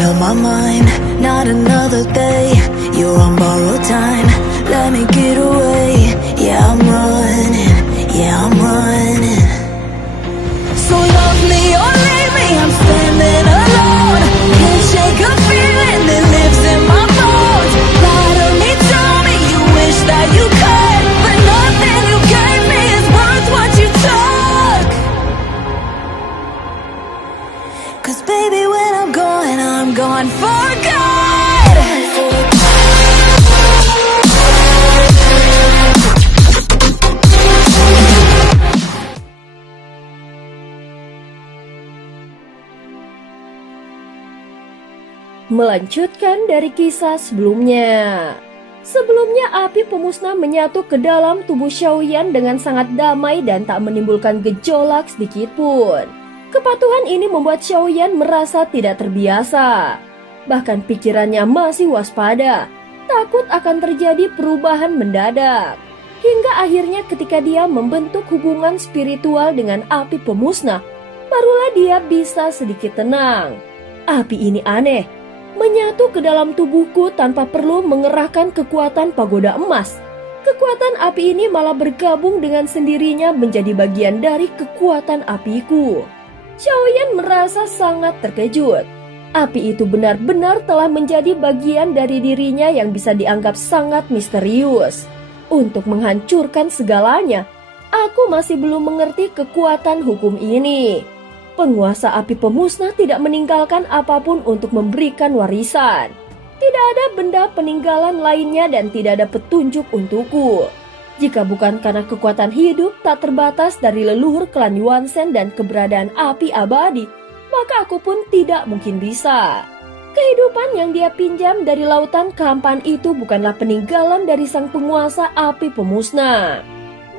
made up my mind, not another day. You're on borrowed time, let me get away. Yeah, I'm running, yeah, I'm running. So love me or leave me, I'm standing alone. Can't shake a feeling that lives in my bones. Lie to me, tell me you wish that you could, but nothing you gave me is worth what you took. 'Cause baby, when I'm gone for good. Melanjutkan dari kisah sebelumnya. Sebelumnya api pemusnah menyatu ke dalam tubuh Xiaoyan dengan sangat damai dan tak menimbulkan gejolak sedikit pun. Kepatuhan ini membuat Xiaoyan merasa tidak terbiasa. Bahkan pikirannya masih waspada, takut akan terjadi perubahan mendadak. Hingga akhirnya ketika dia membentuk hubungan spiritual dengan api pemusnah, barulah dia bisa sedikit tenang. Api ini aneh, menyatu ke dalam tubuhku tanpa perlu mengerahkan kekuatan pagoda emas. Kekuatan api ini malah bergabung dengan sendirinya menjadi bagian dari kekuatan apiku. Xiaoyan merasa sangat terkejut. Api itu benar-benar telah menjadi bagian dari dirinya yang bisa dianggap sangat misterius. Untuk menghancurkan segalanya, aku masih belum mengerti kekuatan hukum ini. Penguasa api pemusnah tidak meninggalkan apapun untuk memberikan warisan. Tidak ada benda peninggalan lainnya dan tidak ada petunjuk untukku. Jika bukan karena kekuatan hidup tak terbatas dari leluhur klan Yuanzhen dan keberadaan api abadi, maka aku pun tidak mungkin bisa. Kehidupan yang dia pinjam dari lautan kehampaan itu bukanlah peninggalan dari sang penguasa api pemusnah.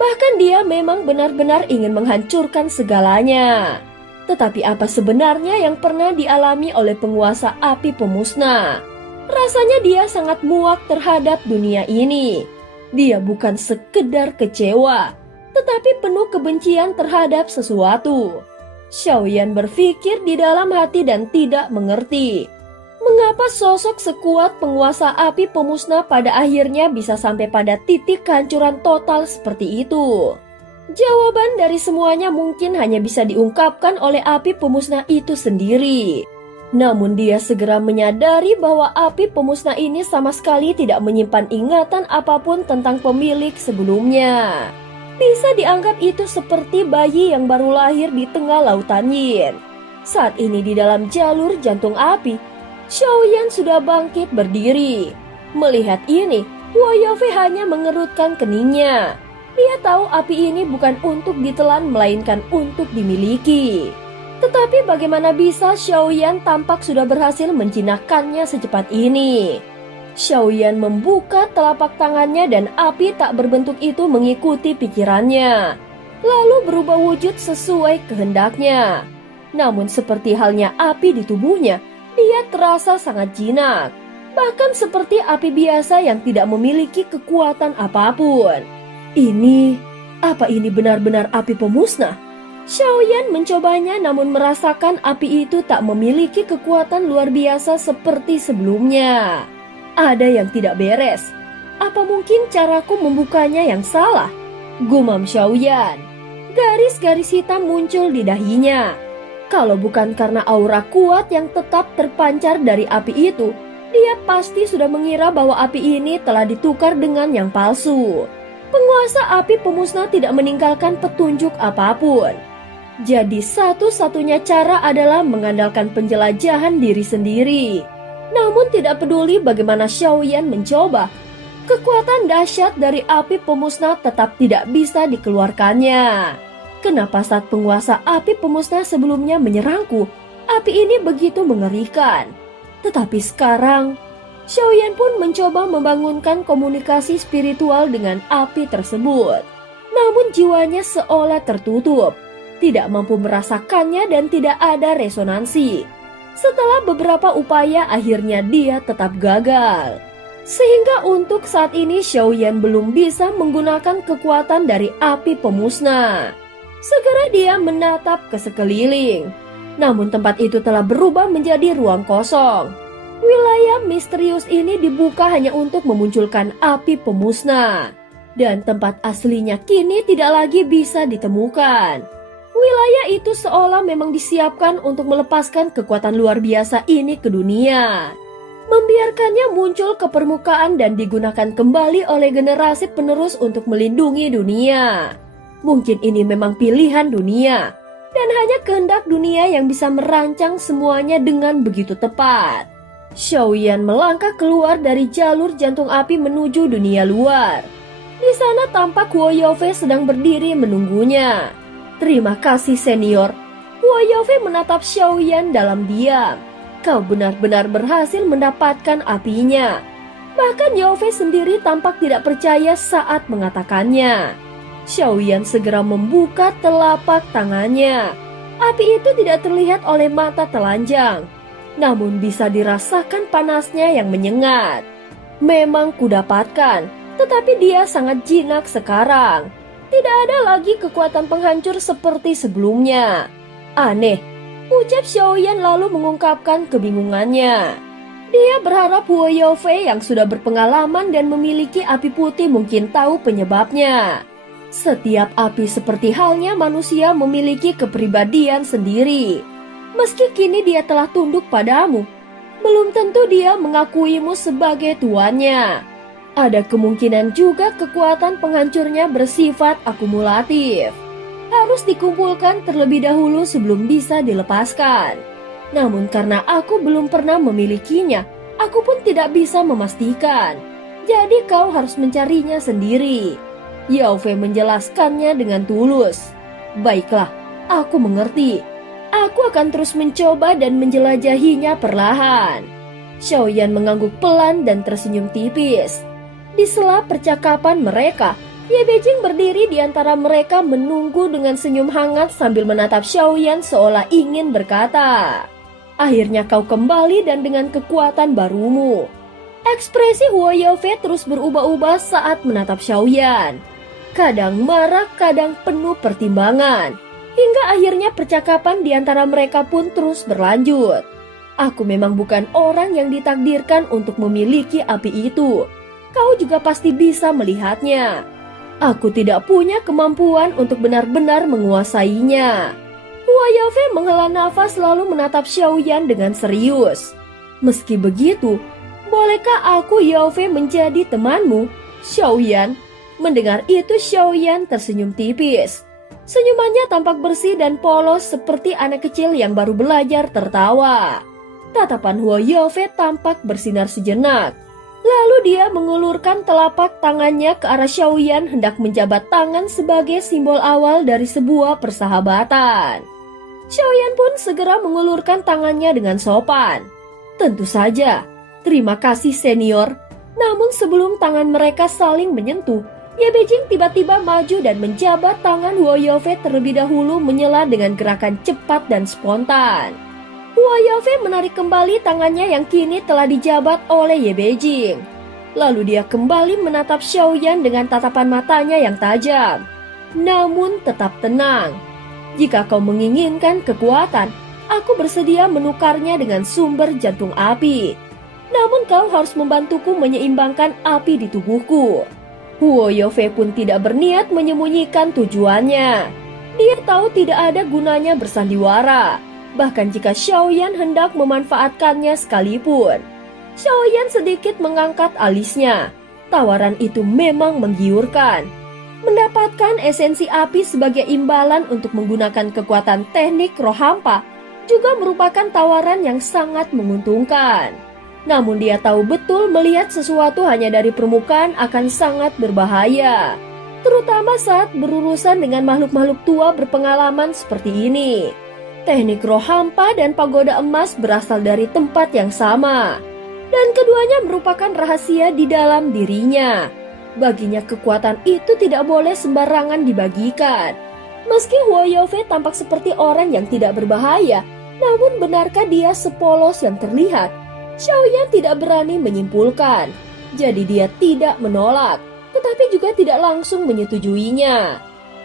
Bahkan dia memang benar-benar ingin menghancurkan segalanya. Tetapi apa sebenarnya yang pernah dialami oleh penguasa api pemusnah? Rasanya dia sangat muak terhadap dunia ini. Dia bukan sekedar kecewa, tetapi penuh kebencian terhadap sesuatu. Xiaoyan berpikir di dalam hati dan tidak mengerti. Mengapa sosok sekuat penguasa api pemusnah pada akhirnya bisa sampai pada titik kehancuran total seperti itu? Jawaban dari semuanya mungkin hanya bisa diungkapkan oleh api pemusnah itu sendiri. Namun dia segera menyadari bahwa api pemusnah ini sama sekali tidak menyimpan ingatan apapun tentang pemilik sebelumnya. Bisa dianggap itu seperti bayi yang baru lahir di tengah lautan Yin. Saat ini di dalam jalur jantung api, Xiaoyan sudah bangkit berdiri. Melihat ini, Hua Yaofei hanya mengerutkan keningnya. Dia tahu api ini bukan untuk ditelan melainkan untuk dimiliki. Tetapi bagaimana bisa Xiaoyan tampak sudah berhasil menjinakkannya secepat ini? Xiaoyan membuka telapak tangannya dan api tak berbentuk itu mengikuti pikirannya, lalu berubah wujud sesuai kehendaknya. Namun seperti halnya api di tubuhnya, dia terasa sangat jinak, bahkan seperti api biasa yang tidak memiliki kekuatan apapun. Apa ini benar-benar api pemusnah? Xiaoyan mencobanya namun merasakan api itu tak memiliki kekuatan luar biasa seperti sebelumnya. Ada yang tidak beres. Apa mungkin caraku membukanya yang salah? Gumam Xiaoyan. Garis-garis hitam muncul di dahinya. Kalau bukan karena aura kuat yang tetap terpancar dari api itu, dia pasti sudah mengira bahwa api ini telah ditukar dengan yang palsu. Penguasa api pemusnah tidak meninggalkan petunjuk apapun. Jadi satu-satunya cara adalah mengandalkan penjelajahan diri sendiri. Namun tidak peduli bagaimana Xiaoyan mencoba, kekuatan dahsyat dari api pemusnah tetap tidak bisa dikeluarkannya. Kenapa saat penguasa api pemusnah sebelumnya menyerangku, api ini begitu mengerikan? Tetapi sekarang, Xiaoyan pun mencoba membangunkan komunikasi spiritual dengan api tersebut. Namun jiwanya seolah tertutup, tidak mampu merasakannya dan tidak ada resonansi. Setelah beberapa upaya akhirnya dia tetap gagal. Sehingga untuk saat ini Xiaoyan belum bisa menggunakan kekuatan dari api pemusnah. Segera dia menatap ke sekeliling. Namun tempat itu telah berubah menjadi ruang kosong. Wilayah misterius ini dibuka hanya untuk memunculkan api pemusnah. Dan tempat aslinya kini tidak lagi bisa ditemukan. Wilayah itu seolah memang disiapkan untuk melepaskan kekuatan luar biasa ini ke dunia. Membiarkannya muncul ke permukaan dan digunakan kembali oleh generasi penerus untuk melindungi dunia. Mungkin ini memang pilihan dunia, dan hanya kehendak dunia yang bisa merancang semuanya dengan begitu tepat. Xiaoyan melangkah keluar dari jalur jantung api menuju dunia luar. Di sana tampak Huo Yaofei sedang berdiri menunggunya. Terima kasih senior. Huo Yaofei menatap Xiaoyan dalam diam. Kau benar-benar berhasil mendapatkan apinya. Bahkan Yaofei sendiri tampak tidak percaya saat mengatakannya. Xiaoyan segera membuka telapak tangannya. Api itu tidak terlihat oleh mata telanjang, namun bisa dirasakan panasnya yang menyengat. Memang kudapatkan, tetapi dia sangat jinak sekarang. Tidak ada lagi kekuatan penghancur seperti sebelumnya. Aneh, ucap Xiaoyan lalu mengungkapkan kebingungannya. Dia berharap Huo Yaofei yang sudah berpengalaman dan memiliki api putih mungkin tahu penyebabnya. Setiap api seperti halnya manusia memiliki kepribadian sendiri. Meski kini dia telah tunduk padamu, belum tentu dia mengakuimu sebagai tuannya. Ada kemungkinan juga kekuatan penghancurnya bersifat akumulatif. Harus dikumpulkan terlebih dahulu sebelum bisa dilepaskan. Namun karena aku belum pernah memilikinya, aku pun tidak bisa memastikan. Jadi kau harus mencarinya sendiri. Yaofei menjelaskannya dengan tulus. Baiklah, aku mengerti. Aku akan terus mencoba dan menjelajahinya perlahan. Xiaoyan mengangguk pelan dan tersenyum tipis. Di sela percakapan mereka, Ye Beijing berdiri di antara mereka menunggu dengan senyum hangat sambil menatap Xiaoyan seolah ingin berkata, "Akhirnya kau kembali dan dengan kekuatan barumu." Ekspresi Huo Yaofei terus berubah-ubah saat menatap Xiaoyan. Kadang marah, kadang penuh pertimbangan. Hingga akhirnya percakapan di antara mereka pun terus berlanjut. Aku memang bukan orang yang ditakdirkan untuk memiliki api itu. Kau juga pasti bisa melihatnya. Aku tidak punya kemampuan untuk benar-benar menguasainya. Huo Yaofei menghela nafas lalu menatap Xiaoyan dengan serius. Meski begitu, bolehkah aku Yaofei menjadi temanmu, Xiaoyan? Mendengar itu Xiaoyan tersenyum tipis. Senyumannya tampak bersih dan polos seperti anak kecil yang baru belajar tertawa. Tatapan Huo Yaofei tampak bersinar sejenak. Lalu dia mengulurkan telapak tangannya ke arah Xiaoyan hendak menjabat tangan sebagai simbol awal dari sebuah persahabatan. Xiaoyan pun segera mengulurkan tangannya dengan sopan. Tentu saja, terima kasih senior. Namun sebelum tangan mereka saling menyentuh, Ye Beijing tiba-tiba maju dan menjabat tangan Huo Yaofei terlebih dahulu menyela dengan gerakan cepat dan spontan. Huo Yaofei menarik kembali tangannya yang kini telah dijabat oleh Ye Beijing. Lalu dia kembali menatap Xiaoyan dengan tatapan matanya yang tajam. Namun tetap tenang. Jika kau menginginkan kekuatan, aku bersedia menukarnya dengan sumber jantung api. Namun kau harus membantuku menyeimbangkan api di tubuhku. Huo Yaofei pun tidak berniat menyembunyikan tujuannya. Dia tahu tidak ada gunanya bersandiwara. Bahkan jika Xiaoyan hendak memanfaatkannya sekalipun. Xiaoyan sedikit mengangkat alisnya. Tawaran itu memang menggiurkan. Mendapatkan esensi api sebagai imbalan untuk menggunakan kekuatan teknik roh hampa juga merupakan tawaran yang sangat menguntungkan. Namun dia tahu betul melihat sesuatu hanya dari permukaan akan sangat berbahaya. Terutama saat berurusan dengan makhluk-makhluk tua berpengalaman seperti ini. Teknik roh hampa dan pagoda emas berasal dari tempat yang sama. Dan keduanya merupakan rahasia di dalam dirinya. Baginya kekuatan itu tidak boleh sembarangan dibagikan. Meski Huo Yaofei tampak seperti orang yang tidak berbahaya, namun benarkah dia sepolos yang terlihat? Xiaoyan tidak berani menyimpulkan. Jadi dia tidak menolak, tetapi juga tidak langsung menyetujuinya.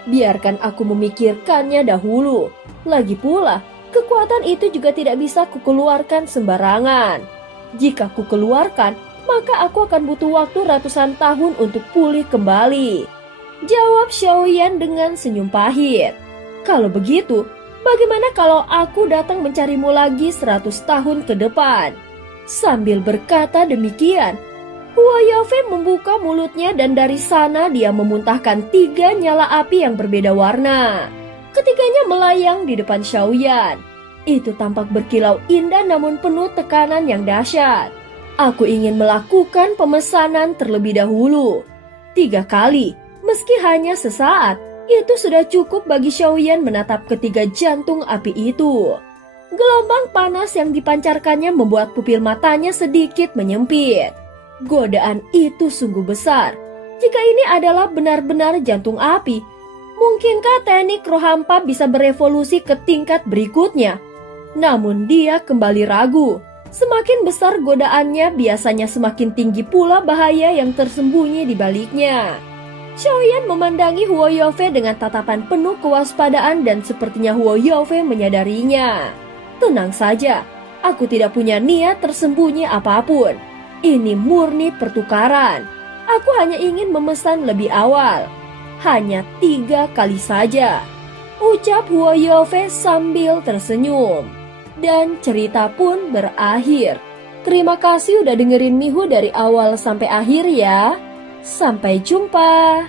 Biarkan aku memikirkannya dahulu. Lagi pula, Kekuatan itu juga tidak bisa kukeluarkan sembarangan. Jika kukeluarkan, maka aku akan butuh waktu ratusan tahun untuk pulih kembali. Jawab Xiaoyan dengan senyum pahit. Kalau begitu, bagaimana kalau aku datang mencarimu lagi 100 tahun ke depan? Sambil berkata demikian, Huo Yaofei membuka mulutnya dan dari sana dia memuntahkan 3 nyala api yang berbeda warna. Ketiganya melayang di depan Xiaoyan. Itu tampak berkilau indah namun penuh tekanan yang dahsyat. Aku ingin melakukan pemesanan terlebih dahulu. 3 kali, meski hanya sesaat, itu sudah cukup bagi Xiaoyan menatap ketiga jantung api itu. Gelombang panas yang dipancarkannya membuat pupil matanya sedikit menyempit. Godaan itu sungguh besar. Jika ini adalah benar-benar jantung api, mungkinkah teknik roh hampa bisa berevolusi ke tingkat berikutnya? Namun dia kembali ragu. Semakin besar godaannya, biasanya semakin tinggi pula bahaya yang tersembunyi di baliknya. Xiaoyan memandangi Huo Yaofei dengan tatapan penuh kewaspadaan dan sepertinya Huo Yaofei menyadarinya. Tenang saja, aku tidak punya niat tersembunyi apapun. Ini murni pertukaran. Aku hanya ingin memesan lebih awal. Hanya 3 kali saja, ucap Huo Yaofei sambil tersenyum. Dan cerita pun berakhir. Terima kasih udah dengerin Mihu dari awal sampai akhir ya. Sampai jumpa.